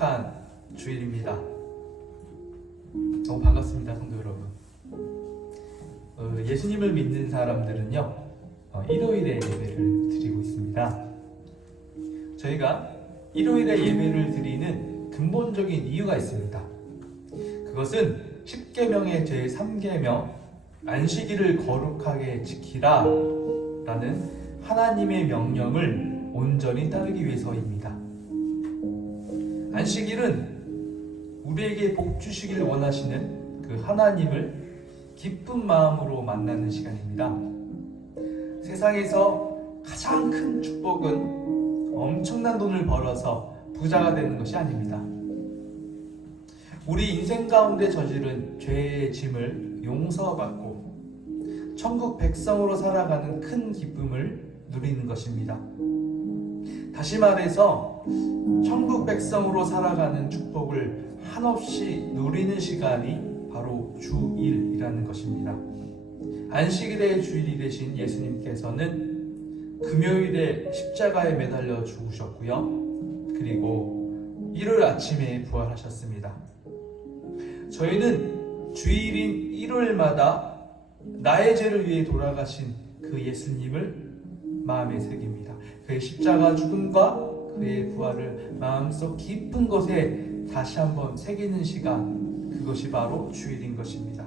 거룩한 주일입니다. 너무 반갑습니다, 성도 여러분. 예수님을 믿는 사람들은요, 일요일에 예배를 드리고 있습니다. 저희가 일요일에 예배를 드리는 근본적인 이유가 있습니다. 그것은 10계명의 제3계명 안식일을 거룩하게 지키라 라는 하나님의 명령을 온전히 따르기 위해서입니다. 안식일은 우리에게 복 주시길 원하시는 그 하나님을 기쁜 마음으로 만나는 시간입니다. 세상에서 가장 큰 축복은 엄청난 돈을 벌어서 부자가 되는 것이 아닙니다. 우리 인생 가운데 저지른 죄의 짐을 용서받고 천국 백성으로 살아가는 큰 기쁨을 누리는 것입니다. 다시 말해서 천국 백성으로 살아가는 축복을 한없이 누리는 시간이 바로 주일이라는 것입니다. 안식일의 주일이 되신 예수님께서는 금요일에 십자가에 매달려 죽으셨고요. 그리고 일요일 아침에 부활하셨습니다. 저희는 주일인 일요일마다 나의 죄를 위해 돌아가신 그 예수님을 마음에 새깁니다. 그의 십자가 죽음과 그의 부활을 마음속 깊은 곳에 다시 한번 새기는 시간, 그것이 바로 주일인 것입니다.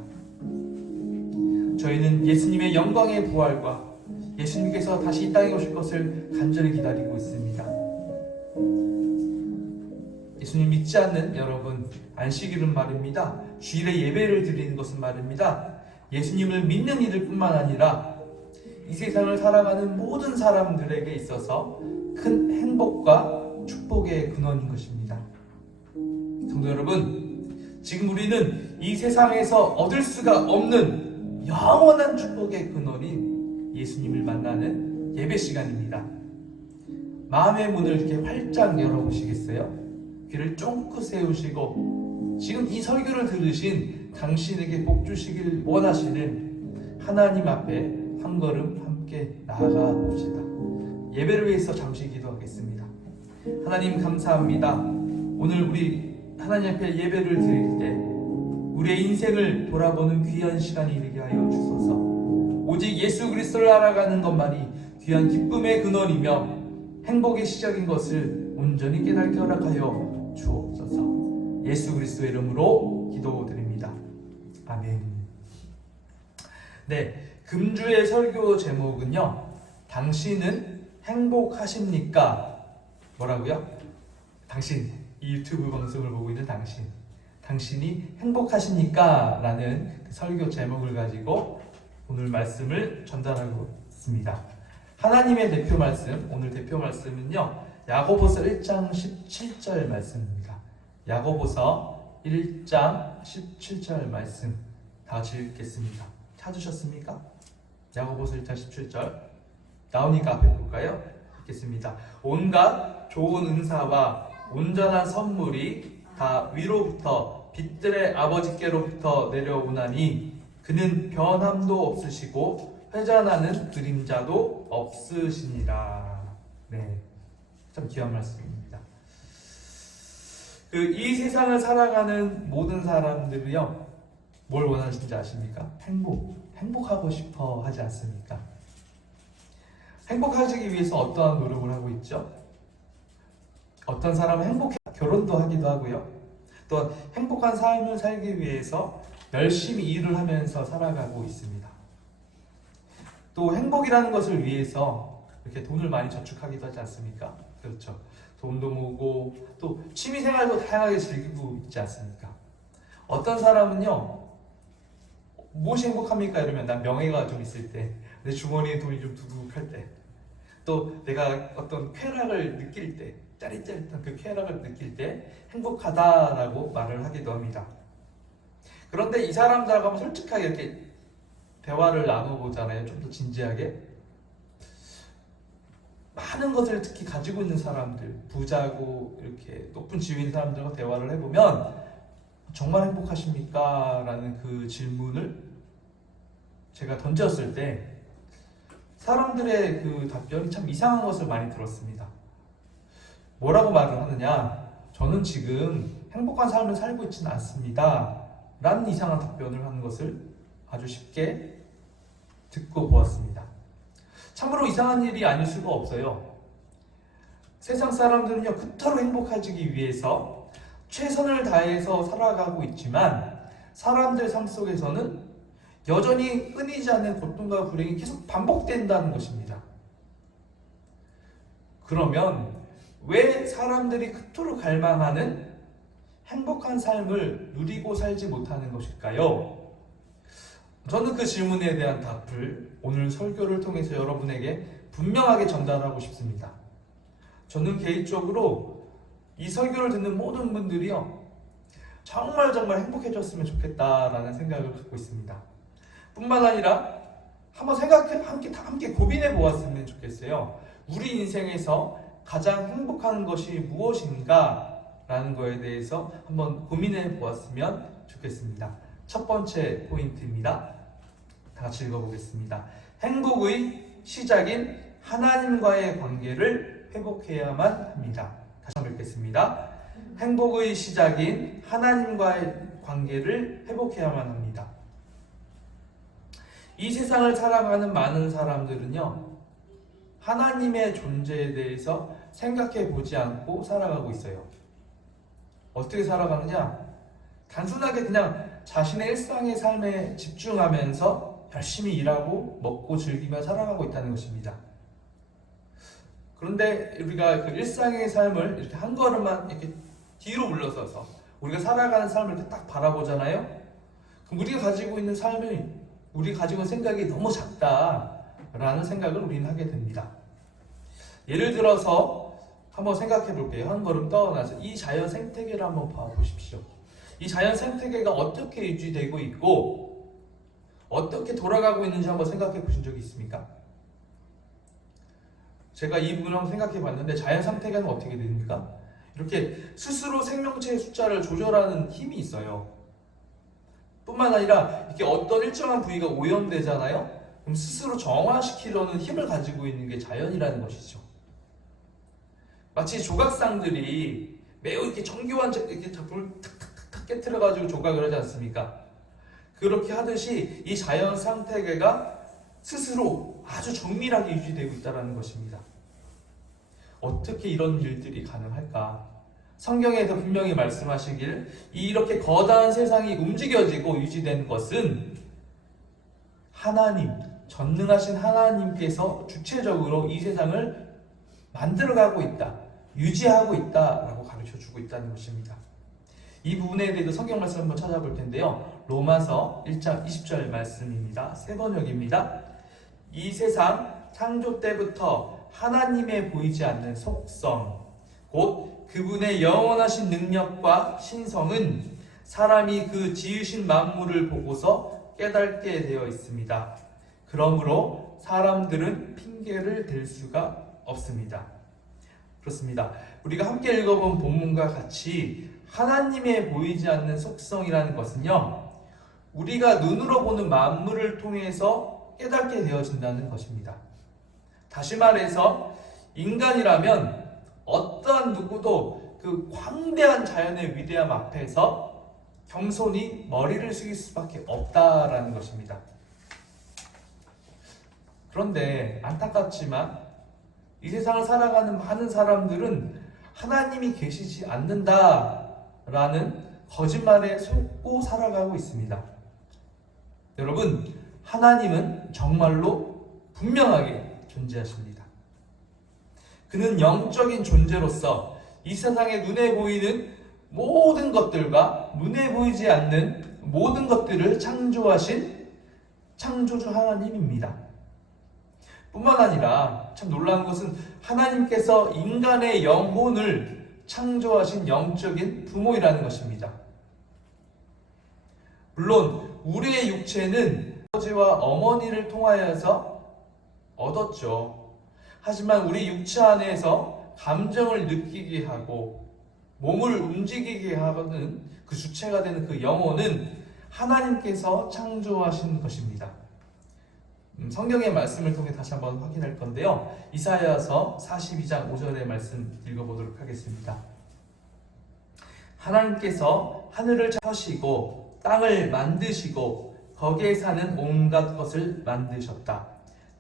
저희는 예수님의 영광의 부활과 예수님께서 다시 이 땅에 오실 것을 간절히 기다리고 있습니다. 예수님 믿지 않는 여러분, 안식일은 말입니다. 주일에 예배를 드리는 것은 말입니다. 예수님을 믿는 이들 뿐만 아니라 이 세상을 살아가는 모든 사람들에게 있어서 큰 행복과 축복의 근원인 것입니다. 성도 여러분, 지금 우리는 이 세상에서 얻을 수가 없는 영원한 축복의 근원인 예수님을 만나는 예배 시간입니다. 마음의 문을 이렇게 활짝 열어보시겠어요? 귀를 쫑긋 세우시고 지금 이 설교를 들으신 당신에게 복 주시길 원하시는 하나님 앞에 한 걸음 함께 나아가 봅시다. 예배를 위해서 잠시 기도하겠습니다. 하나님 감사합니다. 오늘 우리 하나님 앞에 예배를 드릴 때 우리의 인생을 돌아보는 귀한 시간이 되게 하여 주소서. 오직 예수 그리스도를 알아가는 것만이 귀한 기쁨의 근원이며 행복의 시작인 것을 온전히 깨닫게 허락하여 주옵소서. 예수 그리스도의 이름으로 기도드립니다. 아멘. 네, 금주의 설교 제목은요, 당신은 행복하십니까? 뭐라고요? 당신, 이 유튜브 방송을 보고 있는 당신이 행복하십니까? 라는 그 설교 제목을 가지고 오늘 말씀을 전달하고 있습니다. 하나님의 대표 말씀, 오늘 대표 말씀은요, 야고보서 1장 17절 말씀입니다. 야고보서 1장 17절 말씀 다 같이 읽겠습니다. 찾으셨습니까? 야고보서 1장 17절 나오니까 앞에 볼까요? 읽겠습니다. 온갖 좋은 은사와 온전한 선물이 다 위로부터 빛들의 아버지께로부터 내려오나니 그는 변함도 없으시고 회전하는 그림자도 없으시니라. 네, 참 귀한 말씀입니다. 이 세상을 살아가는 모든 사람들이요, 뭘 원하시는지 아십니까? 행복하고 싶어 하지 않습니까? 행복하시기 위해서 어떠한 노력을 하고 있죠? 어떤 사람은 결혼도 하기도 하고요. 또 행복한 삶을 살기 위해서 열심히 일을 하면서 살아가고 있습니다. 또 행복이라는 것을 위해서 이렇게 돈을 많이 저축하기도 하지 않습니까? 그렇죠. 돈도 모으고 또 취미생활도 다양하게 즐기고 있지 않습니까? 어떤 사람은요, 무엇이 행복합니까? 이러면 난 명예가 좀 있을 때, 내 주머니에 돈이 좀 두둑할 때, 또 내가 어떤 쾌락을 느낄 때, 짜릿짜릿한 그 쾌락을 느낄 때 행복하다라고 말을 하기도 합니다. 그런데 이 사람들하고 한번 솔직하게 이렇게 대화를 나눠보잖아요. 좀 더 진지하게. 많은 것을 특히 가지고 있는 사람들, 부자고 이렇게 높은 지위에 있는 사람들과 대화를 해보면 정말 행복하십니까? 라는 그 질문을 제가 던졌을 때 사람들의 그 답변이 참 이상한 것을 많이 들었습니다. 뭐라고 말을 하느냐? 저는 지금 행복한 삶을 살고 있지는 않습니다. 라는 이상한 답변을 하는 것을 아주 쉽게 듣고 보았습니다. 참으로 이상한 일이 아닐 수가 없어요. 세상 사람들은요, 그토록 행복해지기 위해서 최선을 다해서 살아가고 있지만 사람들 삶 속에서는 여전히 끊이지 않는 고통과 불행이 계속 반복된다는 것입니다. 그러면 왜 사람들이 그토록 갈망하는 행복한 삶을 누리고 살지 못하는 것일까요? 저는 그 질문에 대한 답을 오늘 설교를 통해서 여러분에게 분명하게 전달하고 싶습니다. 저는 개인적으로 이 설교를 듣는 모든 분들이요, 정말 행복해졌으면 좋겠다라는 생각을 갖고 있습니다. 뿐만 아니라 한번 함께 고민해 보았으면 좋겠어요. 우리 인생에서 가장 행복한 것이 무엇인가? 라는 거에 대해서 한번 고민해 보았으면 좋겠습니다. 첫 번째 포인트입니다. 다 같이 읽어보겠습니다. 행복의 시작인 하나님과의 관계를 회복해야만 합니다. 다시 한번 읽겠습니다. 행복의 시작인 하나님과의 관계를 회복해야만 합니다. 이 세상을 살아가는 많은 사람들은요, 하나님의 존재에 대해서 생각해 보지 않고 살아가고 있어요. 어떻게 살아가느냐? 단순하게 그냥 자신의 일상의 삶에 집중하면서 열심히 일하고 먹고 즐기며 살아가고 있다는 것입니다. 그런데 우리가 그 일상의 삶을 이렇게 한 걸음만 이렇게 뒤로 물러서서 우리가 살아가는 삶을 이렇게 딱 바라보잖아요? 그럼 우리가 가지고 있는 삶이, 우리가 가지고 있는 생각이 너무 작다라는 생각을 우리는 하게 됩니다. 예를 들어서 한번 생각해 볼게요. 한 걸음 떠나서 이 자연 생태계를 한번 봐보십시오. 이 자연 생태계가 어떻게 유지되고 있고 어떻게 돌아가고 있는지 한번 생각해 보신 적이 있습니까? 제가 이 부분을 한번 생각해 봤는데 자연 생태계는 어떻게 됩니까? 이렇게 스스로 생명체의 숫자를 조절하는 힘이 있어요. 뿐만 아니라 이렇게 어떤 일정한 부위가 오염되잖아요? 그럼 스스로 정화시키려는 힘을 가지고 있는 게 자연이라는 것이죠. 마치 조각상들이 매우 이렇게 정교한 이렇게 작품을 탁탁탁탁 깨트려가지고 조각을 하지 않습니까? 그렇게 하듯이 이 자연 생태계가 스스로 아주 정밀하게 유지되고 있다는 것입니다. 어떻게 이런 일들이 가능할까? 성경에서 분명히 말씀하시길 이렇게 거대한 세상이 움직여지고 유지된 것은 하나님, 전능하신 하나님께서 주체적으로 이 세상을 만들어가고 있다, 유지하고 있다라고 가르쳐주고 있다는 것입니다. 이 부분에 대해서 성경 말씀 한번 찾아볼 텐데요. 로마서 1장 20절 말씀입니다. 새 번역입니다. 이 세상 창조 때부터 하나님의 보이지 않는 속성, 곧 그분의 영원하신 능력과 신성은 사람이 그 지으신 만물을 보고서 깨닫게 되어 있습니다. 그러므로 사람들은 핑계를 댈 수가 없습니다. 그렇습니다. 우리가 함께 읽어본 본문과 같이 하나님의 보이지 않는 속성이라는 것은요, 우리가 눈으로 보는 만물을 통해서 깨닫게 되어진다는 것입니다. 다시 말해서 인간이라면 어떠한 누구도 그 광대한 자연의 위대함 앞에서 겸손히 머리를 숙일 수밖에 없다라는 것입니다. 그런데 안타깝지만 이 세상을 살아가는 많은 사람들은 하나님이 계시지 않는다라는 거짓말에 속고 살아가고 있습니다. 여러분, 하나님은 정말로 분명하게 존재하십니다. 그는 영적인 존재로서 이 세상에 눈에 보이는 모든 것들과 눈에 보이지 않는 모든 것들을 창조하신 창조주 하나님입니다. 뿐만 아니라 참 놀라운 것은 하나님께서 인간의 영혼을 창조하신 영적인 부모이라는 것입니다. 물론 우리의 육체는 아버지와 어머니를 통하여서 얻었죠. 하지만 우리 육체 안에서 감정을 느끼게 하고 몸을 움직이게 하는 그 주체가 되는 그 영혼은 하나님께서 창조하신 것입니다. 성경의 말씀을 통해 다시 한번 확인할 건데요. 이사야서 42장 5절의 말씀 읽어보도록 하겠습니다. 하나님께서 하늘을 펴시고 땅을 만드시고 거기에 사는 온갖 것을 만드셨다.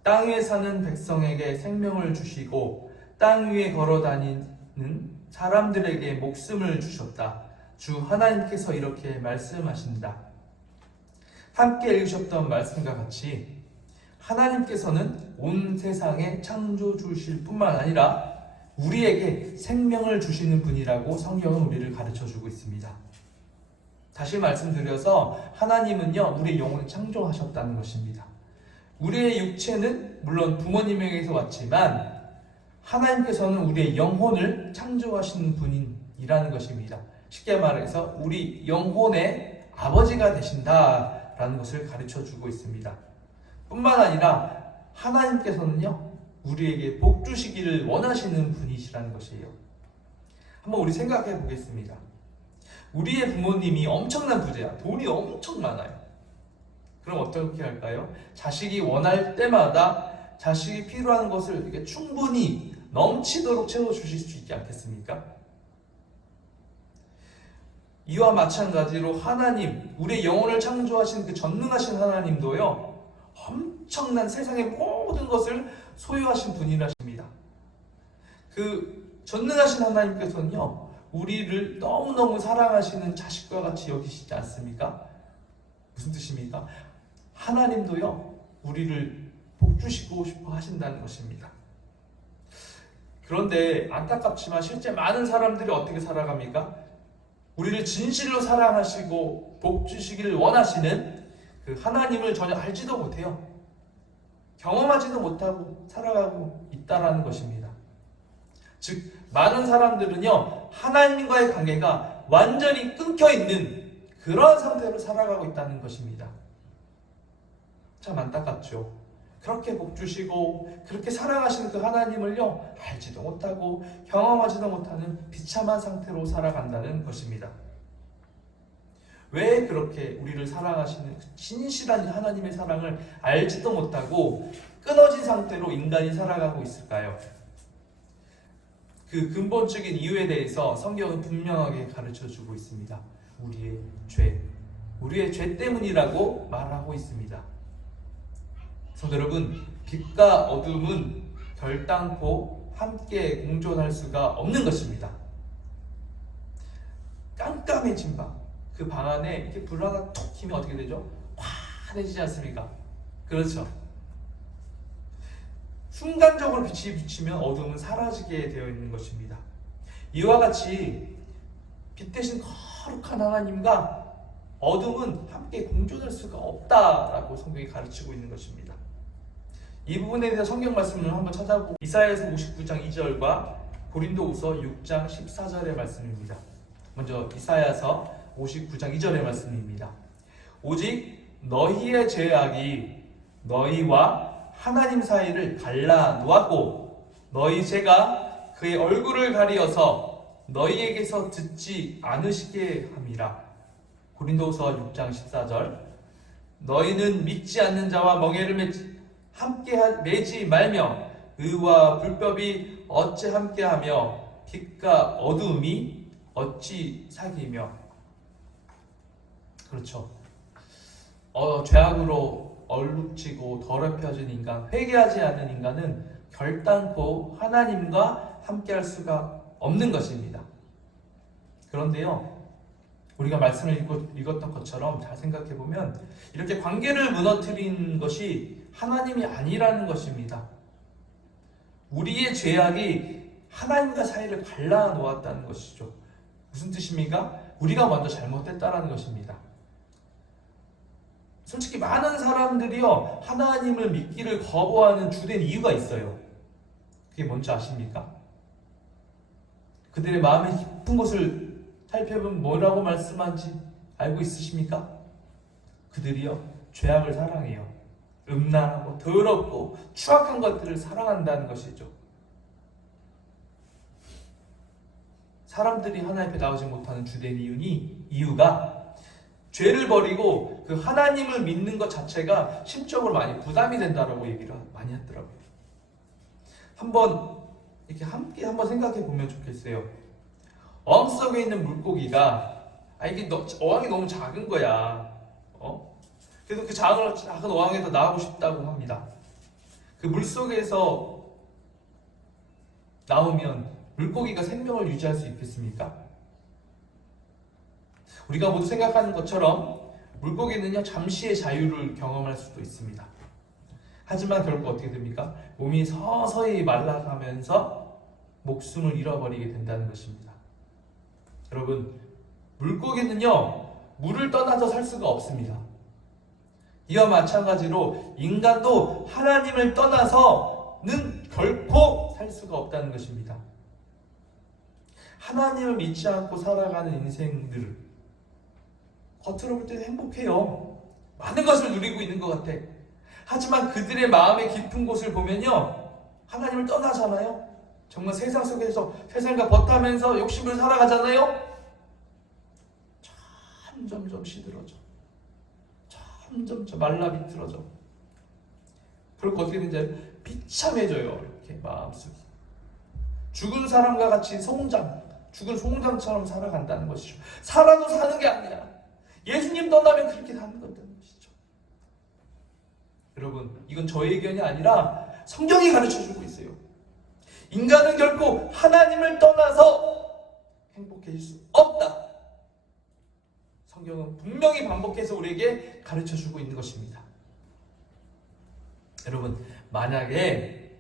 땅 위에 사는 백성에게 생명을 주시고 땅 위에 걸어다니는 사람들에게 목숨을 주셨다. 주 하나님께서 이렇게 말씀하신다. 함께 읽으셨던 말씀과 같이 하나님께서는 온 세상의 창조주실 뿐만 아니라 우리에게 생명을 주시는 분이라고 성경은 우리를 가르쳐주고 있습니다. 다시 말씀드려서 하나님은요, 우리의 영혼을 창조하셨다는 것입니다. 우리의 육체는 물론 부모님에게서 왔지만 하나님께서는 우리의 영혼을 창조하시는 분이라는 것입니다. 쉽게 말해서 우리 영혼의 아버지가 되신다라는 것을 가르쳐주고 있습니다. 뿐만 아니라 하나님께서는요, 우리에게 복 주시기를 원하시는 분이시라는 것이에요. 한번 우리 생각해 보겠습니다. 우리의 부모님이 엄청난 부자야. 돈이 엄청 많아요. 그럼 어떻게 할까요? 자식이 원할 때마다 자식이 필요한 것을 이렇게 충분히 넘치도록 채워주실 수 있지 않겠습니까? 이와 마찬가지로 하나님, 우리의 영혼을 창조하신 그 전능하신 하나님도요, 엄청난 세상의 모든 것을 소유하신 분이라십니다. 그 전능하신 하나님께서는요, 우리를 너무너무 사랑하시는 자식과 같이 여기시지 않습니까? 무슨 뜻입니까? 하나님도요, 우리를 복주시고 싶어 하신다는 것입니다. 그런데 안타깝지만 실제 많은 사람들이 어떻게 살아갑니까? 우리를 진실로 사랑하시고 복주시기를 원하시는 그 하나님을 전혀 알지도 못해요. 경험하지도 못하고 살아가고 있다라는 것입니다. 즉, 많은 사람들은요, 하나님과의 관계가 완전히 끊겨 있는 그런 상태로 살아가고 있다는 것입니다. 참 안타깝죠. 그렇게 복주시고 그렇게 사랑하시는 그 하나님을요, 알지도 못하고 경험하지도 못하는 비참한 상태로 살아간다는 것입니다. 왜 그렇게 우리를 사랑하시는 진실한 하나님의 사랑을 알지도 못하고 끊어진 상태로 인간이 살아가고 있을까요? 그 근본적인 이유에 대해서 성경은 분명하게 가르쳐주고 있습니다. 우리의 죄 때문이라고 말하고 있습니다. 성도 여러분, 빛과 어둠은 결단코 함께 공존할 수가 없는 것입니다. 깜깜해진 방, 그 방 안에 이렇게 불 하나 툭 켜면 어떻게 되죠? 환해지지 않습니까? 그렇죠. 순간적으로 빛이 비치면 어둠은 사라지게 되어 있는 것입니다. 이와 같이 빛 대신 거룩한 하나님과 어둠은 함께 공존할 수가 없다라고 성경이 가르치고 있는 것입니다. 이 부분에 대해서 성경 말씀을 한번 찾아보고 이사야서 59장 2절과 고린도후서 6장 14절의 말씀입니다. 먼저 이사야서 59장 2절의 말씀입니다. 오직 너희의 죄악이 너희와 하나님 사이를 갈라 놓았고 너희 죄가 그의 얼굴을 가리어서 너희에게서 듣지 않으시게 함이라. 고린도후서 6장 14절. 너희는 믿지 않는 자와 멍에를 함께 매지 말며 의와 불법이 어찌 함께하며 빛과 어두움이 어찌 사귀며. 그렇죠. 죄악으로 얼룩지고 더럽혀진 인간, 회개하지 않는 인간은 결단코 하나님과 함께할 수가 없는 것입니다. 그런데요, 우리가 말씀을 읽었던 것처럼 잘 생각해보면 이렇게 관계를 무너뜨린 것이 하나님이 아니라는 것입니다. 우리의 죄악이 하나님과 사이를 갈라놓았다는 것이죠. 무슨 뜻입니까? 우리가 먼저 잘못했다라는 것입니다. 솔직히 많은 사람들이요, 하나님을 믿기를 거부하는 주된 이유가 있어요. 그게 뭔지 아십니까? 그들의 마음의 깊은 곳을 살펴보면 뭐라고 말씀하는지 알고 있으십니까? 그들이요, 죄악을 사랑해요. 음란하고 더럽고 추악한 것들을 사랑한다는 것이죠. 사람들이 하나님 앞에 나오지 못하는 주된 이유가 죄를 버리고 그 하나님을 믿는 것 자체가 심적으로 많이 부담이 된다라고 얘기를 많이 하더라고요. 한번 이렇게 함께 한번 생각해 보면 좋겠어요. 어항 속에 있는 물고기가 이게 어항이 너무 작은 거야. 그래서 그 작은 어항에서 나가고 싶다고 합니다. 그 물속에서 나오면 물고기가 생명을 유지할 수 있겠습니까? 우리가 모두 생각하는 것처럼 물고기는요, 잠시의 자유를 경험할 수도 있습니다. 하지만 결국 어떻게 됩니까? 몸이 서서히 말라가면서 목숨을 잃어버리게 된다는 것입니다. 여러분, 물고기는요, 물을 떠나서 살 수가 없습니다. 이와 마찬가지로 인간도 하나님을 떠나서는 결코 살 수가 없다는 것입니다. 하나님을 믿지 않고 살아가는 인생들, 겉으로 볼 때는 행복해요. 많은 것을 누리고 있는 것 같아. 하지만 그들의 마음의 깊은 곳을 보면요, 하나님을 떠나잖아요. 정말 세상 속에서 세상과 버타면서 욕심을 살아가잖아요. 점점 시들어져. 점점 말라 비틀어져. 그리고 어떻게 되는지 비참해져요. 이렇게 마음속이. 죽은 사람과 같이 죽은 송장처럼 살아간다는 것이죠. 살아도 사는 게 아니야. 예수님 떠나면 그렇게 사는 거라는 것이죠. 여러분, 이건 저의 의견이 아니라 성경이 가르쳐주고 있어요. 인간은 결코 하나님을 떠나서 행복해질 수 없다. 성경은 분명히 반복해서 우리에게 가르쳐주고 있는 것입니다. 여러분, 만약에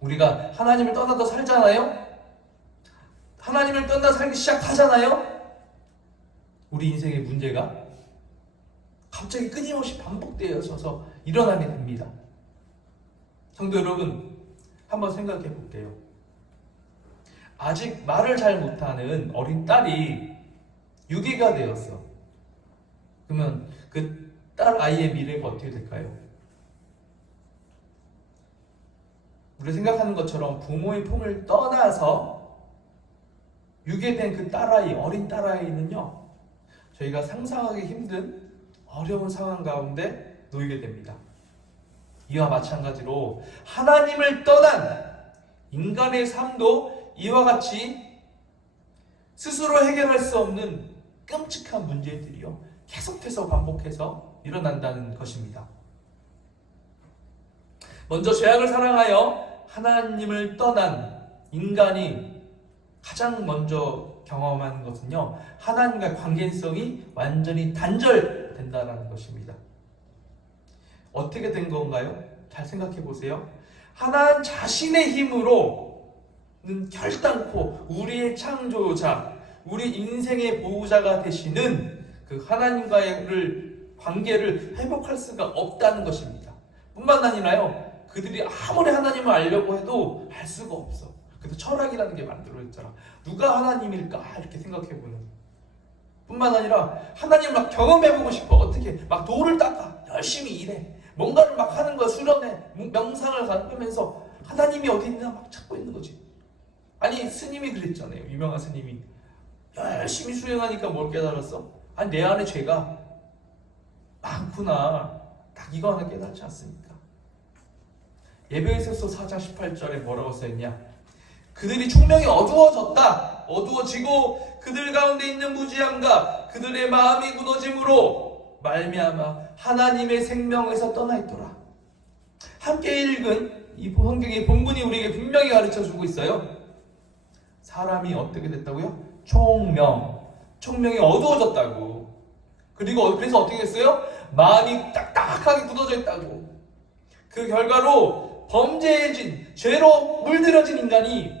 우리가 하나님을 떠나서 살잖아요? 하나님을 떠나 살기 시작하잖아요? 우리 인생의 문제가 갑자기 끊임없이 반복되어져서 일어나게 됩니다. 성도 여러분, 한번 생각해 볼게요. 아직 말을 잘 못하는 어린 딸이 유기가 되었어. 그러면 그 딸 아이의 미래가 어떻게 될까요? 우리가 생각하는 것처럼 부모의 품을 떠나서 유괴된 그 딸아이, 어린 딸아이는요, 저희가 상상하기 힘든 어려운 상황 가운데 놓이게 됩니다. 이와 마찬가지로 하나님을 떠난 인간의 삶도 이와 같이 스스로 해결할 수 없는 끔찍한 문제들이요, 계속해서 반복해서 일어난다는 것입니다. 먼저 죄악을 사랑하여 하나님을 떠난 인간이 가장 먼저 경험하는 것은요, 하나님과의 관계성이 완전히 단절된다는 것입니다. 어떻게 된 건가요? 잘 생각해 보세요. 하나님 자신의 힘으로는 결단코 우리의 창조자, 우리 인생의 보호자가 되시는 그 하나님과의 관계를 회복할 수가 없다는 것입니다. 뿐만 아니라요, 그들이 아무리 하나님을 알려고 해도 알 수가 없어. 그래서 철학이라는 게 만들어졌잖아. 누가 하나님일까? 이렇게 생각해보는. 뿐만 아니라 하나님을 막 경험해보고 싶어. 어떻게? 막 돌을 닦아. 열심히 일해. 뭔가를 막 하는 거야. 수련해. 명상을 하면서 하나님이 어디 있나 막 찾고 있는 거지. 아니, 스님이 그랬잖아요. 유명한 스님이. 열심히 수행하니까 뭘 깨달았어? 아니, 내 안에 죄가 많구나. 딱 이거 하나 깨달지 않습니까? 에베소서 4장 18절에 뭐라고 써있냐? 그들이 총명이 어두워지고 그들 가운데 있는 무지함과 그들의 마음이 굳어짐으로 말미암아 하나님의 생명에서 떠나 있더라. 함께 읽은 이 성경의 본문이 우리에게 분명히 가르쳐주고 있어요. 사람이 어떻게 됐다고요? 총명이 어두워졌다고. 그리고 그래서 어떻게 됐어요? 마음이 딱딱하게 굳어져 있다고. 그 결과로 범죄해진, 죄로 물들어진 인간이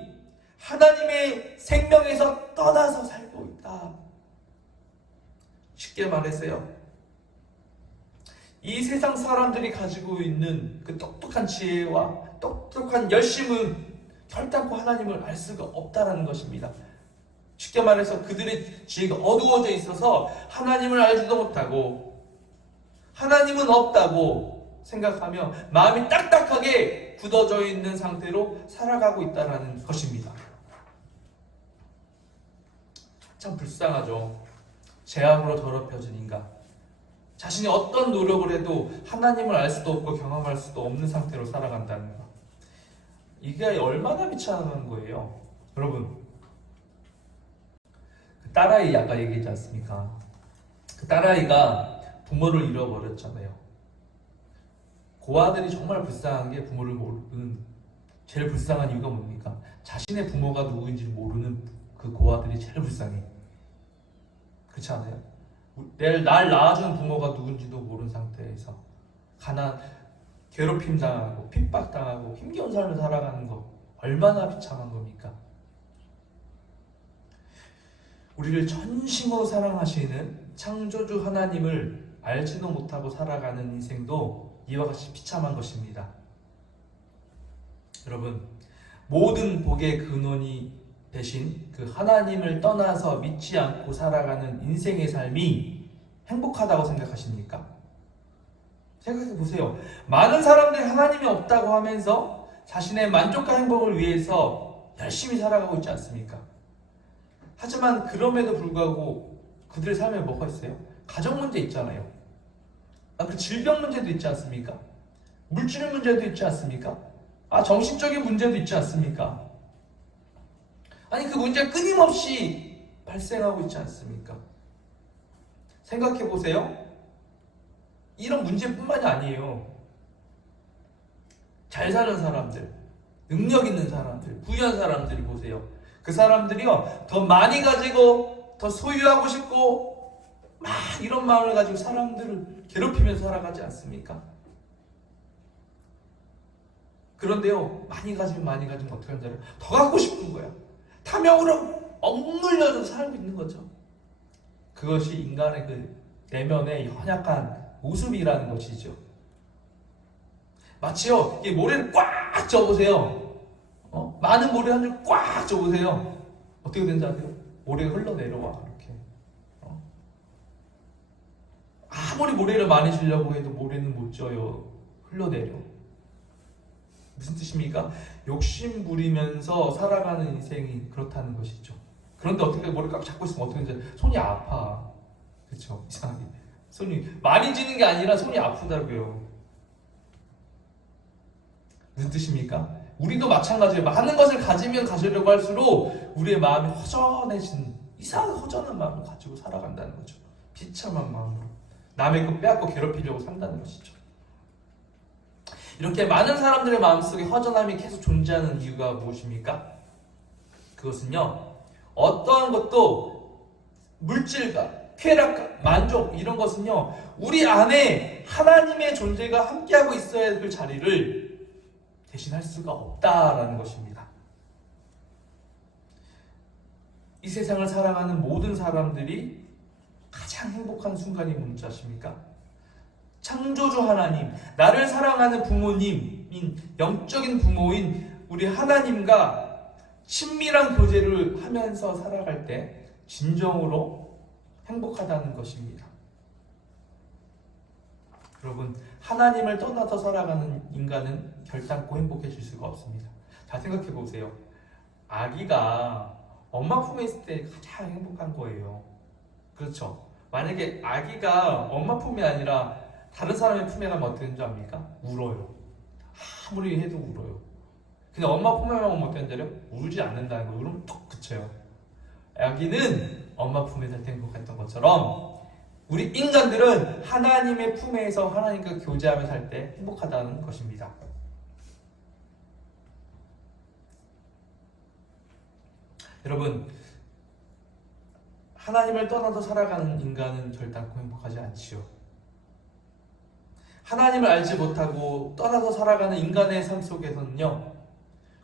하나님의 생명에서 떠나서 살고 있다. 쉽게 말했어요. 이 세상 사람들이 가지고 있는 그 똑똑한 지혜와 똑똑한 열심은 결단코 하나님을 알 수가 없다는 것입니다. 쉽게 말해서 그들의 지혜가 어두워져 있어서 하나님을 알지도 못하고 하나님은 없다고 생각하며 마음이 딱딱하게 굳어져 있는 상태로 살아가고 있다는 것입니다. 참 불쌍하죠. 죄악으로 더럽혀진 인간. 자신이 어떤 노력을 해도 하나님을 알 수도 없고 경험할 수도 없는 상태로 살아간다는 것. 이게 얼마나 비참한 거예요. 여러분, 딸아이 아까 얘기했지 않습니까? 그 딸아이가 부모를 잃어버렸잖아요. 고아들이 정말 불쌍한 게 부모를 모르는 제일 불쌍한 이유가 뭡니까? 자신의 부모가 누구인지 모르는 그 고아들이 제일 불쌍해. 그렇지 않아요? 날 낳아준 부모가 누군지도 모르는 상태에서 괴롭힘 당하고 핍박 당하고 힘겨운 삶을 살아가는 거 얼마나 비참한 겁니까? 우리를 전심으로 사랑하시는 창조주 하나님을 알지도 못하고 살아가는 인생도 이와 같이 비참한 것입니다. 여러분, 모든 복의 근원이 대신 그 하나님을 떠나서 믿지 않고 살아가는 인생의 삶이 행복하다고 생각하십니까? 생각해 보세요. 많은 사람들이 하나님이 없다고 하면서 자신의 만족과 행복을 위해서 열심히 살아가고 있지 않습니까? 하지만 그럼에도 불구하고 그들의 삶에 뭐가 있어요? 가정 문제 있잖아요. 그 질병 문제도 있지 않습니까? 물질 문제도 있지 않습니까? 정신적인 문제도 있지 않습니까? 아니, 그 문제가 끊임없이 발생하고 있지 않습니까? 생각해 보세요. 이런 문제뿐만이 아니에요. 잘 사는 사람들, 능력 있는 사람들, 부유한 사람들이 보세요. 그 사람들이요, 더 많이 가지고 더 소유하고 싶고 막 이런 마음을 가지고 사람들을 괴롭히면서 살아가지 않습니까? 그런데요, 많이 가지면 어떻게 하는지 알아요? 더 갖고 싶은 거야. 탐욕으로 억눌려서 살고 있는 거죠. 그것이 인간의 그 내면의 연약한 모습이라는 것이죠. 마치요, 이 모래를 꽉 쪄보세요. 많은 모래 한 줄 꽉 쪄보세요. 어떻게 되는지 아세요? 모래가 흘러내려와. 이렇게. 아무리 모래를 많이 주려고 해도 모래는 못 쪄요. 흘러내려. 무슨 뜻입니까? 욕심 부리면서 살아가는 인생이 그렇다는 것이죠. 그런데 어떻게 머리 꽉 잡고 있으면 어떻게 되는지 손이 아파. 그렇죠? 이상하게 손이 많이 쥐는 게 아니라 손이 아프다고요. 무슨 뜻입니까? 우리도 마찬가지예요. 많은 것을 가지면 가지려고 할수록 우리의 마음이 허전해진 이상하게 허전한 마음을 가지고 살아간다는 거죠. 비참한 마음으로 남의 것 빼앗고 괴롭히려고 산다는 것이죠. 이렇게 많은 사람들의 마음속에 허전함이 계속 존재하는 이유가 무엇입니까? 그것은요, 어떠한 것도 물질과 쾌락과 만족 이런 것은요, 우리 안에 하나님의 존재가 함께하고 있어야 될 자리를 대신할 수가 없다라는 것입니다. 이 세상을 살아가는 모든 사람들이 가장 행복한 순간이 뭔지 아십니까? 창조주 하나님, 나를 사랑하는 부모님인 영적인 부모인 우리 하나님과 친밀한 교제를 하면서 살아갈 때 진정으로 행복하다는 것입니다. 여러분, 하나님을 떠나서 살아가는 인간은 결단코 행복해질 수가 없습니다. 자, 생각해 보세요. 아기가 엄마 품에 있을 때 가장 행복한 거예요. 그렇죠? 만약에 아기가 엄마 품이 아니라 다른 사람의 품에 가면 어떻게 되는지 압니까? 울어요. 아무리 해도 울어요. 근데 엄마 품에만 오면 어떻게 되는지 알아요? 울지 않는다는 거예요. 울으면 툭 그쳐요. 아기는 엄마 품에 살 때 행복했던 것처럼 우리 인간들은 하나님의 품에서 하나님과 교제하며 살 때 행복하다는 것입니다. 여러분, 하나님을 떠나서 살아가는 인간은 결단코 행복하지 않지요. 하나님을 알지 못하고 떠나서 살아가는 인간의 삶 속에서는요,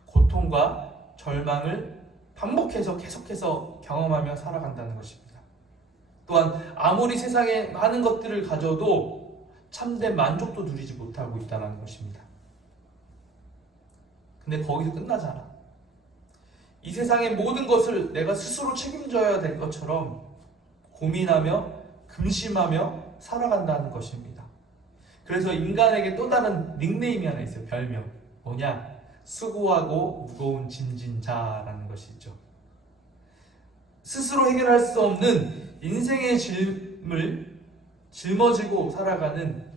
고통과 절망을 반복해서 계속해서 경험하며 살아간다는 것입니다. 또한 아무리 세상에 많은 것들을 가져도 참된 만족도 누리지 못하고 있다는 것입니다. 근데 거기서 끝나잖아. 이 세상의 모든 것을 내가 스스로 책임져야 될 것처럼 고민하며 근심하며 살아간다는 것입니다. 그래서 인간에게 또 다른 닉네임이 하나 있어요. 별명. 뭐냐? 수고하고 무거운 짐진 자라는 것이죠. 스스로 해결할 수 없는 인생의 짐을 짊어지고 살아가는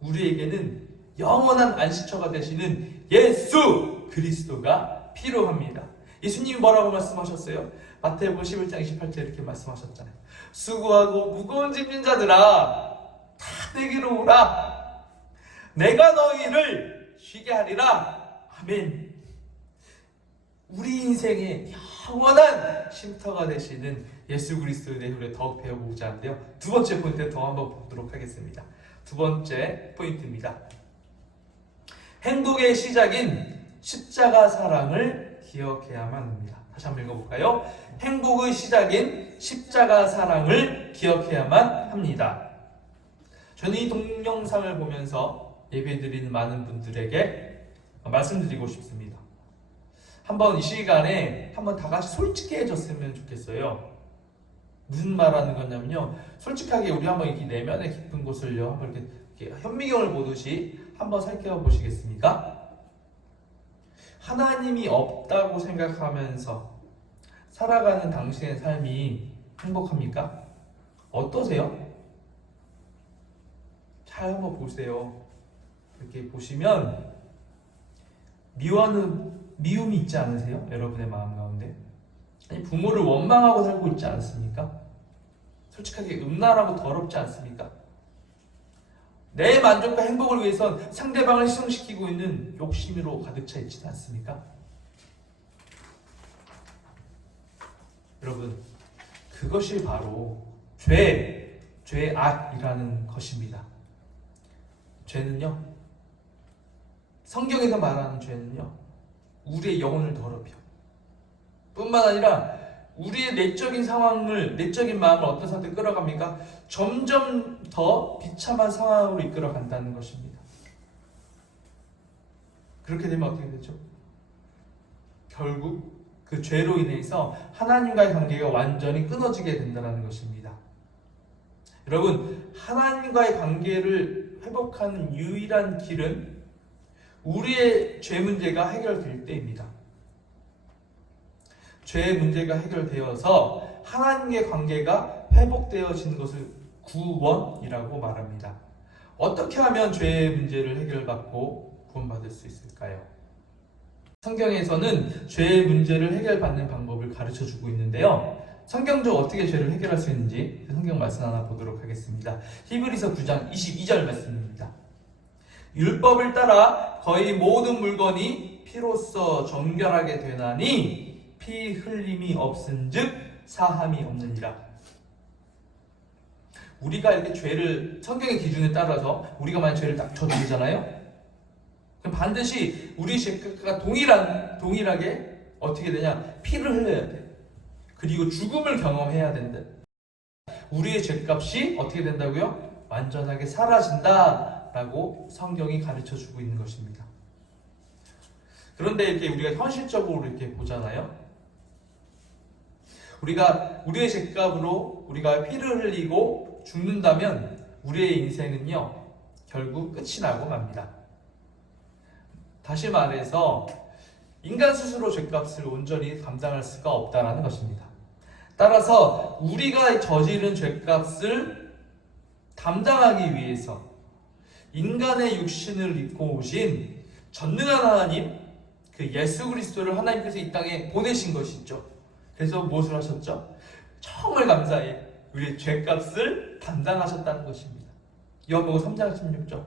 우리에게는 영원한 안식처가 되시는 예수 그리스도가 필요합니다. 예수님이 뭐라고 말씀하셨어요? 마태복음 11장 28절 이렇게 말씀하셨잖아요. 수고하고 무거운 짐진 자들아 다 내게로 오라. 내가 너희를 쉬게 하리라. 아멘. 우리 인생의 영원한 쉼터가 되시는 예수 그리스도에 대해 우리가 더욱 배워보고자 하는데요. 두 번째 포인트 더 한번 보도록 하겠습니다. 두 번째 포인트입니다. 행복의 시작인 십자가 사랑을 기억해야만 합니다. 다시 한번 읽어볼까요? 행복의 시작인 십자가 사랑을 기억해야만 합니다. 저는 이 동영상을 보면서 예배드리는 많은 분들에게 말씀드리고 싶습니다. 한번 이 시간에 한번 다 같이 솔직해졌으면 좋겠어요. 무슨 말하는 거냐면요, 솔직하게 우리 한번 이 내면의 깊은 곳을요 한번 이렇게 현미경을 보듯이 한번 살펴보시겠습니까? 하나님이 없다고 생각하면서 살아가는 당신의 삶이 행복합니까? 어떠세요? 잘 한번 보세요. 이렇게 보시면 미움이 있지 않으세요? 여러분의 마음 가운데? 아니, 부모를 원망하고 살고 있지 않습니까? 솔직하게 음란하고 더럽지 않습니까? 내 만족과 행복을 위해선 상대방을 희생시키고 있는 욕심으로 가득 차 있지 않습니까? 여러분, 그것이 바로 죄의 악이라는 것입니다. 죄는요, 성경에서 말하는 죄는요, 우리의 영혼을 더럽혀 뿐만 아니라 우리의 내적인 상황을, 내적인 마음을 어떤 상태로 끌어갑니까? 점점 더 비참한 상황으로 이끌어간다는 것입니다. 그렇게 되면 어떻게 되죠? 결국 그 죄로 인해서 하나님과의 관계가 완전히 끊어지게 된다는 것입니다. 여러분, 하나님과의 관계를 회복하는 유일한 길은 우리의 죄 문제가 해결될 때입니다. 죄의 문제가 해결되어서 하나님의 관계가 회복되어지는 것을 구원이라고 말합니다. 어떻게 하면 죄의 문제를 해결받고 구원받을 수 있을까요? 성경에서는 죄의 문제를 해결받는 방법을 가르쳐주고 있는데요. 성경적으로 어떻게 죄를 해결할 수 있는지 성경 말씀 하나 보도록 하겠습니다. 히브리서 9장 22절 말씀입니다. 율법을 따라 거의 모든 물건이 피로써 정결하게 되나니 피 흘림이 없은즉 사함이 없느니라. 우리가 이렇게 죄를 성경의 기준에 따라서 우리가 만약 죄를 딱 저지르잖아요. 그럼 반드시 우리 죄가 동일하게 어떻게 되냐? 피를 흘려야 돼. 그리고 죽음을 경험해야 된다. 우리의 죄값이 어떻게 된다고요? 완전하게 사라진다라고 성경이 가르쳐주고 있는 것입니다. 그런데 이렇게 우리가 현실적으로 이렇게 보잖아요. 우리가 우리의 죄값으로 우리가 피를 흘리고 죽는다면 우리의 인생은요 결국 끝이 나고 맙니다. 다시 말해서 인간 스스로 죄값을 온전히 감당할 수가 없다는 것입니다. 따라서 우리가 저지른 죄값을 담당하기 위해서 인간의 육신을 입고 오신 전능한 하나님, 그 예수 그리스도를 하나님께서 이 땅에 보내신 것이죠. 그래서 무엇을 하셨죠? 정말 감사해. 우리의 죄값을 담당하셨다는 것입니다. 요한복음 3장 16절.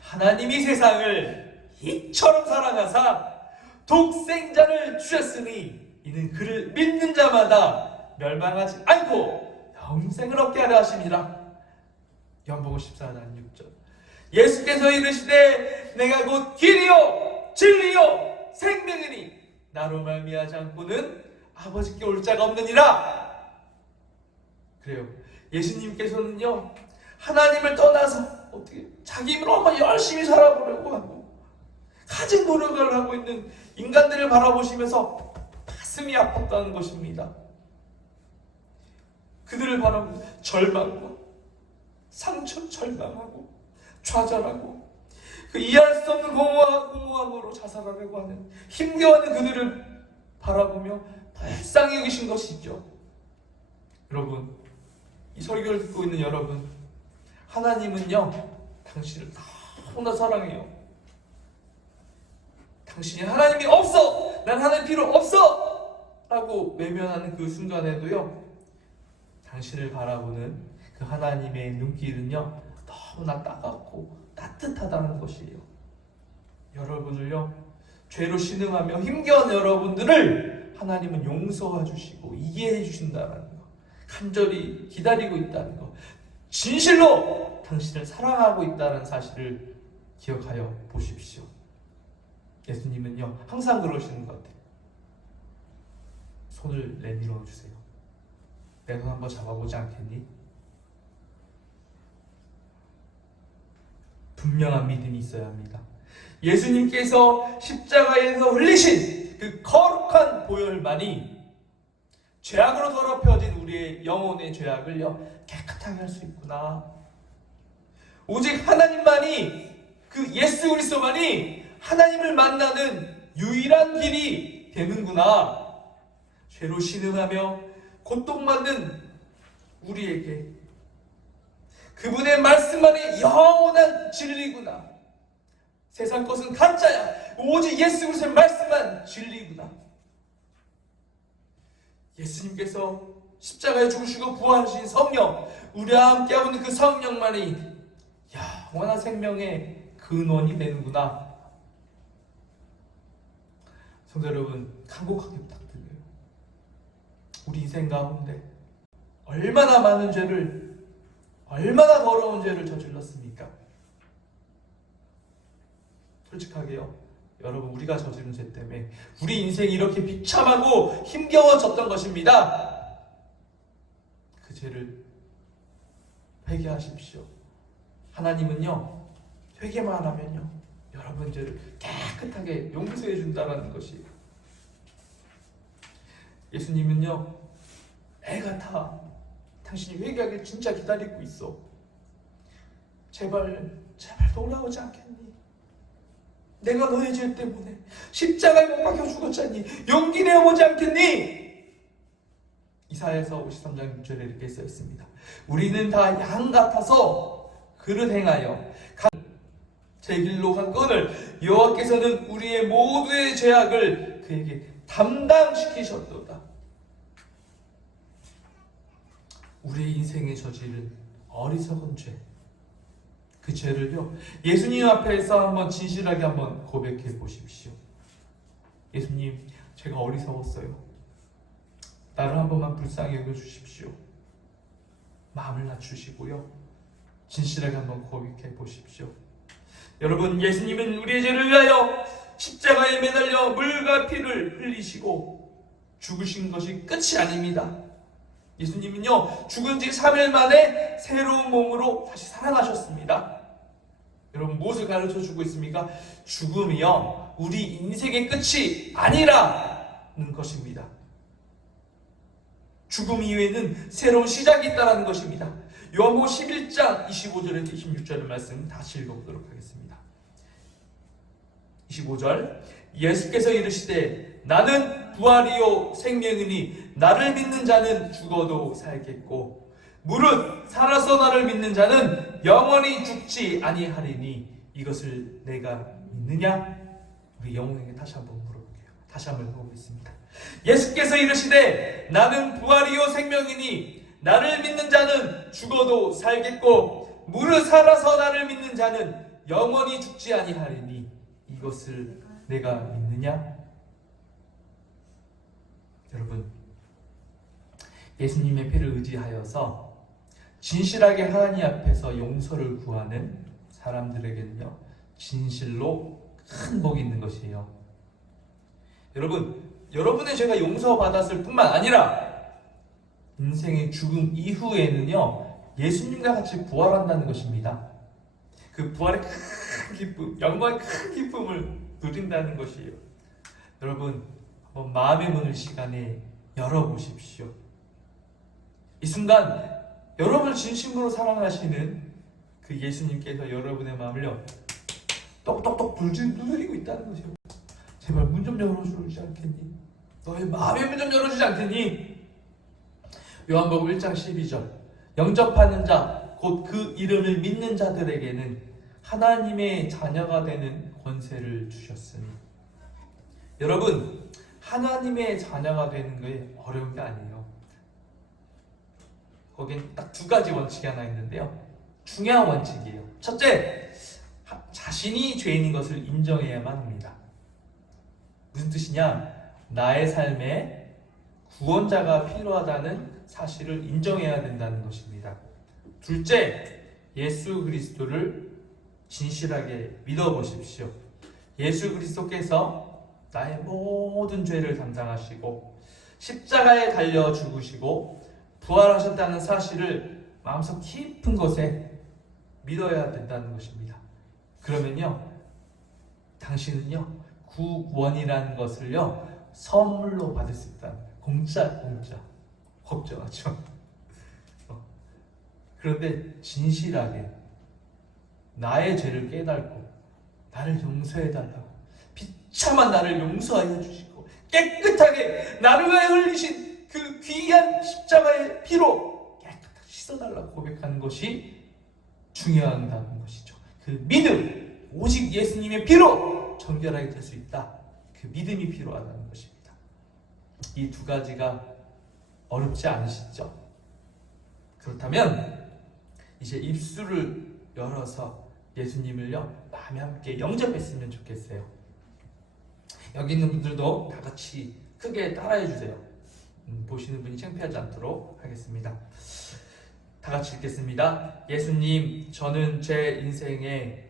하나님이 세상을 이처럼 사랑하사 독생자를 주셨으니 이는 그를 믿는 자마다 멸망하지 않고 영생을 얻게 하려 하심이라. 요한복음 14장 6절. 예수께서 이르시되 내가 곧 길이요 진리요 생명이니 나로 말미암지 않고는 아버지께 올 자가 없느니라. 그래요. 예수님께서는요 하나님을 떠나서 어떻게 자기 힘으로 한번 열심히 살아보려고 하고 가진 노력을 하고 있는 인간들을 바라보시면서 가슴이 아팠다는 것입니다. 그들을 바라보며 절망과 상처, 절망하고 좌절하고 그 이해할 수 없는 공허함으로 자살하려고 하는 힘겨워하는 그들을 바라보며 불쌍히 여기신 것이죠. 여러분, 이 설교를 듣고 있는 여러분, 하나님은요 당신을 너무나 사랑해요. 당신이 하나님이 없어! 난 하나님 필요 없어! 하고 외면하는 그 순간에도요, 당신을 바라보는 그 하나님의 눈길은요 너무나 따갑고 따뜻하다는 것이에요. 여러분을요 죄로 신음하며 힘겨운 여러분들을 하나님은 용서해 주시고 이해해 주신다는 거, 간절히 기다리고 있다는 거, 진실로 당신을 사랑하고 있다는 사실을 기억하여 보십시오. 예수님은요 항상 그러시는 것 같아요. 손을 내밀어 주세요. 내 손 한번 잡아보지 않겠니? 분명한 믿음이 있어야 합니다. 예수님께서 십자가에서 흘리신 그 거룩한 보혈만이 죄악으로 더럽혀진 우리의 영혼의 죄악을요 깨끗하게 할 수 있구나. 오직 하나님만이, 그 예수 그리스도만이 하나님을 만나는 유일한 길이 되는구나. 죄로 신음하며 고통받는 우리에게 그분의 말씀만이 영원한 진리구나. 세상 것은 가짜야. 오직 예수 그리스도의 말씀만 진리구나. 예수님께서 십자가에 죽으시고 부활하신 성령, 우리와 함께하고 있는 그 성령만이 영원한 생명의 근원이 되는구나. 성도 여러분, 간곡하게 부탁드려요. 우리 인생 가운데 얼마나 많은 죄를, 얼마나 더러운 죄를 저질렀습니까? 솔직하게요, 여러분, 우리가 저지른 죄 때문에 우리 인생이 이렇게 비참하고 힘겨워졌던 것입니다. 그 죄를 회개하십시오. 하나님은요 회개만 하면요 여러분 죄를 깨끗하게 용서해 준다는 것이에요. 예수님은요 애 같아. 당신이 회개하길 진짜 기다리고 있어. 제발 돌아오지 않겠니? 내가 너의 죄 때문에 십자가에 못 박혀 죽었잖니. 용기 내어보지 않겠니? 이사야서 53장 6절에 이렇게 써있습니다. 우리는 다 양 같아서 그릇 행하여 제 길로 갔거늘 여호와께서는 우리의 모두의 죄악을 그에게 담당시키셨도다. 우리의 인생에 저지른 어리석은 죄, 그 죄를요 예수님 앞에서 한번 진실하게 한번 고백해 보십시오. 예수님, 제가 어리석었어요. 나를 한 번만 불쌍히 여겨주십시오. 마음을 낮추시고요 진실하게 한번 고백해 보십시오. 여러분, 예수님은 우리의 죄를 위하여 십자가에 매달려 물과 피를 흘리시고 죽으신 것이 끝이 아닙니다. 예수님은요 죽은 지 3일 만에 새로운 몸으로 다시 살아나셨습니다. 여러분, 무엇을 가르쳐 주고 있습니까? 죽음이요 우리 인생의 끝이 아니라는 것입니다. 죽음 이후에는 새로운 시작이 있다는 것입니다. 요한복음 11장 25절에서 26절의 말씀 다시 읽어보도록 하겠습니다. 25절, 예수께서 이르시되 나는 부활이요 생명이니 나를 믿는 자는 죽어도 살겠고 무릇 살아서 나를 믿는 자는 영원히 죽지 아니하리니 이것을 내가 믿느냐? 우리 영웅에게 다시 한번 물어볼게요. 다시 한번 읽어보겠습니다. 예수께서 이르시되 나는 부활이요 생명이니 나를 믿는 자는 죽어도 살겠고 무릇 살아서 나를 믿는 자는 영원히 죽지 아니하리니 이것을 내가 믿느냐? 여러분, 예수님의 피를 의지하여서 진실하게 하나님 앞에서 용서를 구하는 사람들에게는요 진실로 큰 복이 있는 것이에요. 여러분, 여러분의 죄가 용서받았을 뿐만 아니라 인생의 죽음 이후에는요 예수님과 같이 부활한다는 것입니다. 그 부활의 큰 기쁨, 영광의 큰 기쁨을 누린다는 것이에요. 여러분, 한번 마음의 문을 시간에 열어보십시오. 이 순간 여러분을 진심으로 사랑하시는 그 예수님께서 여러분의 마음을요 똑똑똑 두드리고 있다는 것이요. 제발 문 좀 열어주지 않겠니? 너의 마음의 문 좀 열어주지 않겠니? 요한복음 1장 12절, 영접하는 자 곧 그 이름을 믿는 자들에게는 하나님의 자녀가 되는 권세를 주셨으니. 여러분, 하나님의 자녀가 되는 게 어려운 게 아니에요. 거긴 딱 두 가지 원칙이 하나 있는데요. 중요한 원칙이에요. 첫째, 자신이 죄인인 것을 인정해야만 합니다. 무슨 뜻이냐? 나의 삶에 구원자가 필요하다는 사실을 인정해야 된다는 것입니다. 둘째, 예수 그리스도를 진실하게 믿어보십시오. 예수 그리스도께서 나의 모든 죄를 담당하시고 십자가에 달려 죽으시고 부활하셨다는 사실을 마음속 깊은 곳에 믿어야 된다는 것입니다. 그러면요, 당신은요, 구원이라는 것을요, 선물로 받을 수 있다. 공짜 걱정하죠. 그런데 진실하게 나의 죄를 깨닫고 나를 용서해달라고, 비참한 나를 용서하여 주시고 깨끗하게 나를 위해 흘리신 그 귀한 십자가의 피로 깨끗하게 씻어달라고 고백하는 것이 중요하다는 것이죠. 그 믿음, 오직 예수님의 피로 정결하게 될 수 있다. 그 믿음이 필요하다는 것입니다. 이 두 가지가 어렵지 않으시죠? 그렇다면 이제 입술을 열어서 예수님을요, 마음에 함께 영접했으면 좋겠어요. 여기 있는 분들도 다 같이 크게 따라해 주세요. 보시는 분이 창피하지 않도록 하겠습니다. 다 같이 읽겠습니다. 예수님, 저는 제 인생에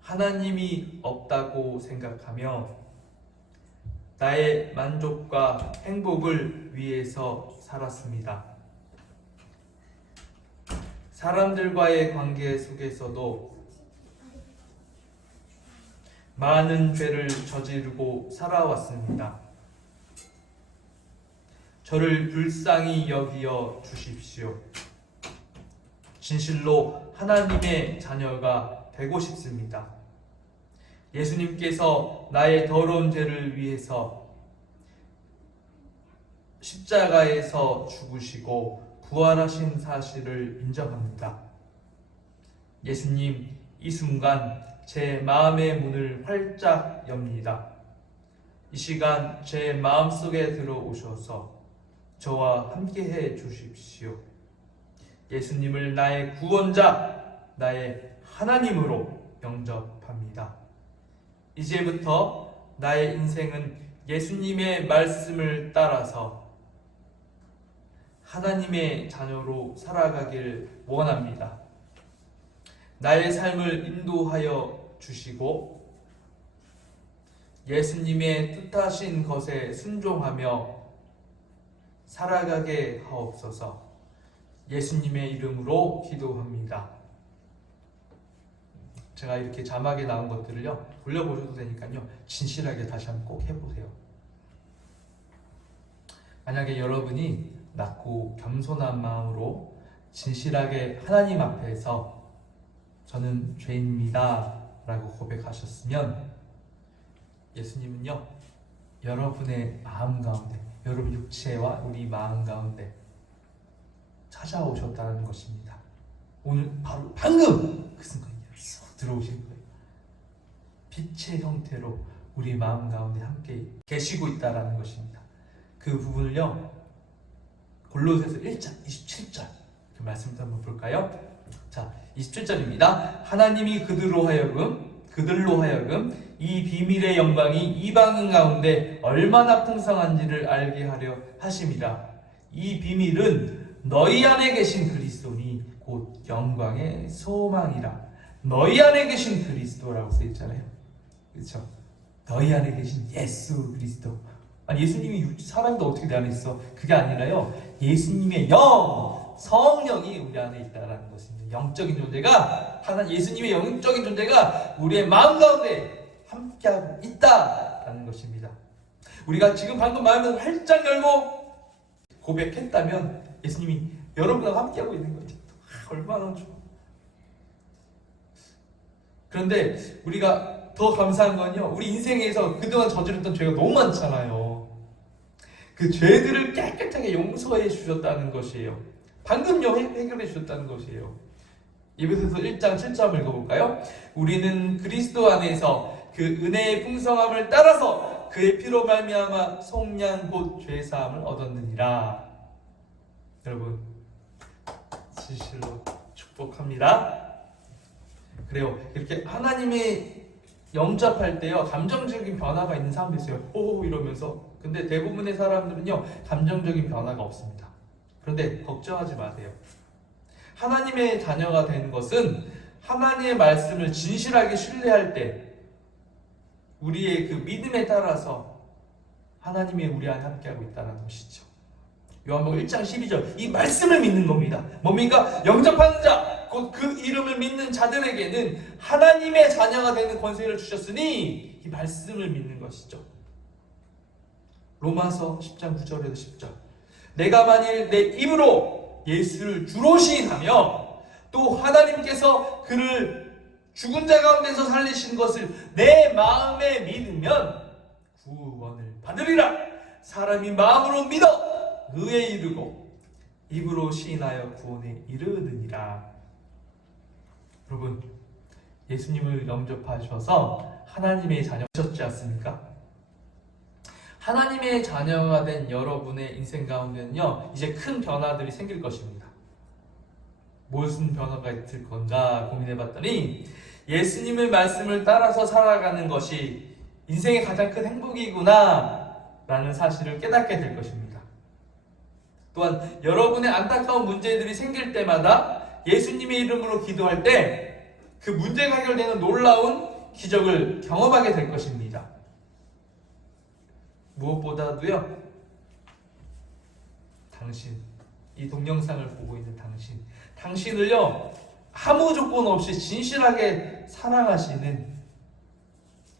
하나님이 없다고 생각하며 나의 만족과 행복을 위해서 살았습니다. 사람들과의 관계 속에서도 많은 죄를 저지르고 살아왔습니다. 저를 불쌍히 여기어 주십시오. 진실로 하나님의 자녀가 되고 싶습니다. 예수님께서 나의 더러운 죄를 위해서 십자가에서 죽으시고 부활하신 사실을 인정합니다. 예수님, 이 순간 제 마음의 문을 활짝 엽니다. 이 시간 제 마음속에 들어오셔서 저와 함께해 주십시오. 예수님을 나의 구원자, 나의 하나님으로 영접합니다. 이제부터 나의 인생은 예수님의 말씀을 따라서 하나님의 자녀로 살아가길 원합니다. 나의 삶을 인도하여 주시고 예수님의 뜻하신 것에 순종하며 살아가게 하옵소서. 예수님의 이름으로 기도합니다. 제가 이렇게 자막에 나온 것들을요, 돌려보셔도 되니까요, 진실하게 다시 한번 꼭 해보세요. 만약에 여러분이 낮고 겸손한 마음으로 진실하게 하나님 앞에서 저는 죄인입니다 라고 고백하셨으면 예수님은요, 여러분의 마음 가운데, 여러분 육체와 우리 마음 가운데 찾아오셨다는 것입니다. 오늘 바로 방금 그 순간 들어오신 거예요. 빛의 형태로 우리 마음 가운데 함께 계시고 있다는 것입니다. 그 부분을요, 골로새서 1장 27절 그 말씀을 한번 볼까요? 자, 27절입니다. 하나님이 그들로 하여금 이 비밀의 영광이 이방인 가운데 얼마나 풍성한지를 알게 하려 하심이라. 이 비밀은 너희 안에 계신 그리스도니 곧 영광의 소망이라. 너희 안에 계신 그리스도라고 써있잖아요. 그렇죠? 너희 안에 계신 예수 그리스도. 아니, 예수님이 사람인데 어떻게 내 안에 있어? 그게 아니라요, 예수님의 영, 성령이 우리 안에 있다는 것입니다. 영적인 존재가, 예수님의 영적인 존재가 우리의 마음 가운데 함께하고 있다라는 것입니다. 우리가 지금 방금 마음을 활짝 열고 고백했다면 예수님이 여러분과 함께하고 있는 거죠. 얼마나 좋아. 그런데 우리가 더 감사한 건요, 우리 인생에서 그동안 저질렀던 죄가 너무 많잖아요. 그 죄들을 깨끗하게 용서해 주셨다는 것이에요. 방금요, 해결해 주셨다는 것이에요. 에베소서 1장 7절 읽어볼까요? 우리는 그리스도 안에서 그 은혜의 풍성함을 따라서 믿어 그의 피로 말미암아 속량 곧 죄사함을 얻었느니라. 여러분 진실로 축복합니다. 그래요. 이렇게 하나님의 영접할 때요, 감정적인 변화가 있는 사람도 있어요. 오 이러면서. 근데 대부분의 사람들은요, 감정적인 변화가 없습니다. 그런데 걱정하지 마세요. 하나님의 자녀가 되는 것은 하나님의 말씀을 진실하게 신뢰할 때 우리의 그 믿음에 따라서 하나님이 우리 안에 함께하고 있다는 것이죠. 요한복음 1장 12절, 이 말씀을 믿는 겁니다. 뭡니까? 영접하는 자, 곧 그 이름을 믿는 자들에게는 하나님의 자녀가 되는 권세를 주셨으니 이 말씀을 믿는 것이죠. 로마서 10장 9절에서 10절, 내가 만일 내 입으로 예수를 주로 시인하며 또 하나님께서 그를 죽은 자 가운데서 살리신 것을 내 마음에 믿으면 구원을 받으리라. 사람이 마음으로 믿어 의에 이르고 입으로 시인하여 구원에 이르느니라. 여러분, 예수님을 영접하셔서 하나님의 자녀셨지 않습니까? 하나님의 자녀가 된 여러분의 인생 가운데는요, 이제 큰 변화들이 생길 것입니다. 무슨 변화가 있을 건가 고민해봤더니 예수님의 말씀을 따라서 살아가는 것이 인생의 가장 큰 행복이구나 라는 사실을 깨닫게 될 것입니다. 또한 여러분의 안타까운 문제들이 생길 때마다 예수님의 이름으로 기도할 때 그 문제가 해결되는 놀라운 기적을 경험하게 될 것입니다. 무엇보다도요, 당신, 이 동영상을 보고 있는 당신을요, 아무 조건 없이 진실하게 사랑하시는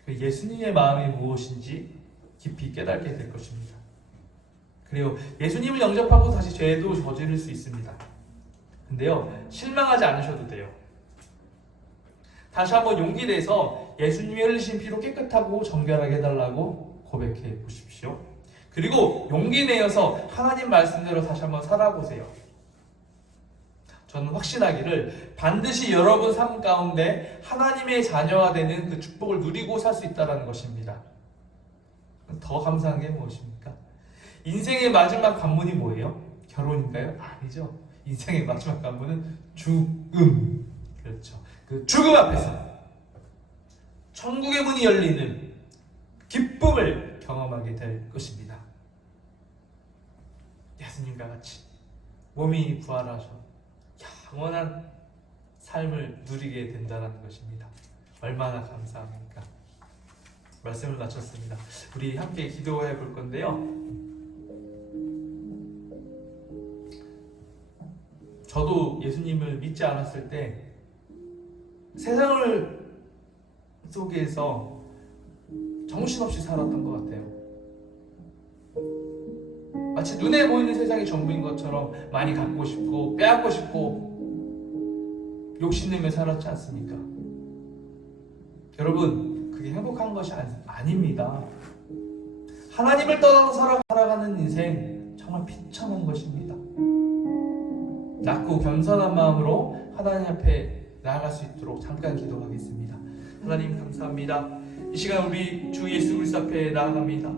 그 예수님의 마음이 무엇인지 깊이 깨닫게 될 것입니다. 그리고 예수님을 영접하고 다시 죄도 저지를 수 있습니다. 근데요, 실망하지 않으셔도 돼요. 다시 한번 용기 내서 예수님이 흘리신 피로 깨끗하고 정결하게 해달라고 고백해 보십시오. 그리고 용기 내어서 하나님 말씀대로 다시 한번 살아보세요. 저는 확신하기를 반드시 여러분 삶 가운데 하나님의 자녀가 되는 그 축복을 누리고 살 수 있다는 것입니다. 더 감사한 게 무엇입니까? 인생의 마지막 관문이 뭐예요? 결혼인가요? 아니죠. 인생의 마지막 관문은 죽음. 그렇죠. 그 죽음 앞에서 천국의 문이 열리는 기쁨을 경험하게 될 것입니다. 예수님과 같이 몸이 부활하셔 영원한 삶을 누리게 된다는 것입니다. 얼마나 감사합니까? 말씀을 마쳤습니다. 우리 함께 기도해 볼 건데요. 저도 예수님을 믿지 않았을 때 세상을 속에서 정신없이 살았던 것 같아요. 마치 눈에 보이는 세상이 전부인 것처럼 많이 갖고 싶고 빼앗고 싶고 욕심내며 살았지 않습니까? 여러분, 그게 행복한 것이 아닙니다. 하나님을 떠나서 살아가는 인생 정말 비참한 것입니다. 낮고 겸손한 마음으로 하나님 앞에 나아갈 수 있도록 잠깐 기도하겠습니다. 하나님 감사합니다. 이 시간 우리 주 예수 그리스도 앞에 나아갑니다.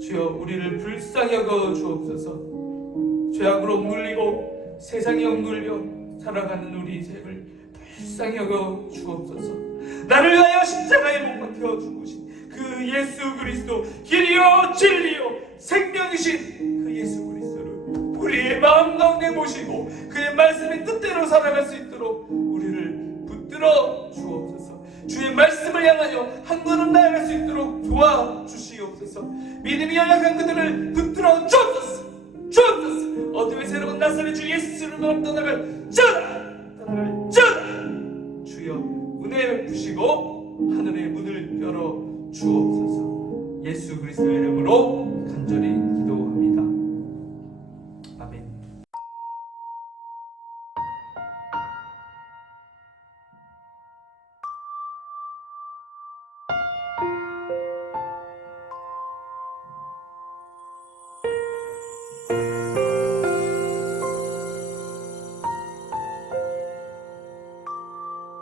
주여, 우리를 불쌍히 여겨 주옵소서. 죄악으로 억눌리고 세상에 억눌려 살아가는 우리 인생을 불쌍히 여겨 주옵소서. 나를 위하여 십자가에 못 박혀 죽으신 그 예수 그리스도, 길이요 진리요 생명이신 그 예수 그리스도를 우리의 마음 가운데 모시고 그의 말씀의 뜻대로 살아갈 수 있도록 우리를 붙들어 주옵소서. 주의 말씀을 향하여 한 걸음 나아갈 수 있도록 도와주시옵소서. 믿음이 연약한 그들을 붙들어 주옵소서. 어둠의 새로운 낯설의 주 예수를 떠나갈 주여, 은혜 베푸시고 하늘의 문을 열어 주옵소서. 예수 그리스도의 이름으로 간절히